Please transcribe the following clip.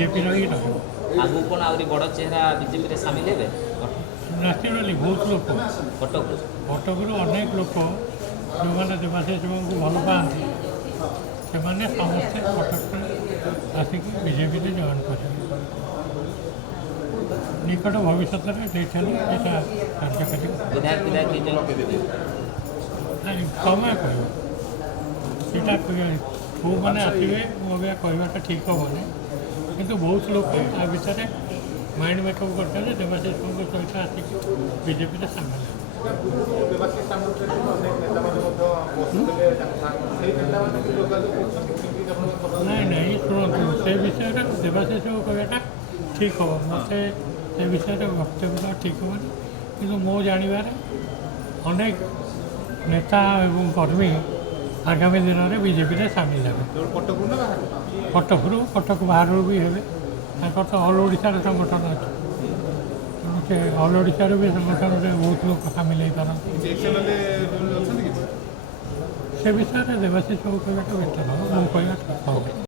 BJP ही रहा आगु कौन आउरी बड़ चेहरा बीजेपी रे शामिल हेबे न्याचुराली बहुत लोग कटक कटकू अनेक लोक जो मैंने देवाशीष बाबू को भल पाती से समस्ते कटक आसिक बीजेपी जॉइन कर निकट भविष्य में यहाँ कार्यकारी विधायक विधायक समय कह जो मैंने आसवे मुझे कहवाटा ठीक हेनी किंतु बहुत लोग आ विषय माइंड मेकअप करते देवाशीष बाबू सहित आसिक बीजेपी सामिल नहीं नहीं शुणु से विषय देवाशीष बाबू कहवाटा ठीक हम मत से विषय वक्तव्य ठीक हेनी कि मो जानवर अनेक नेता एवं कर्मी आगामी दिन में बीजेपी में सामिल हे कटकू कटक बाहर भी हे तो ऑल ओडिशा संगठन अच्छे ऑल ओडिशा भी संगठन में बहुत लोग सामिल हो पारती से विषय में देवाशीष बाबू कहना बेटर हम मुझे कहना ठीक हम।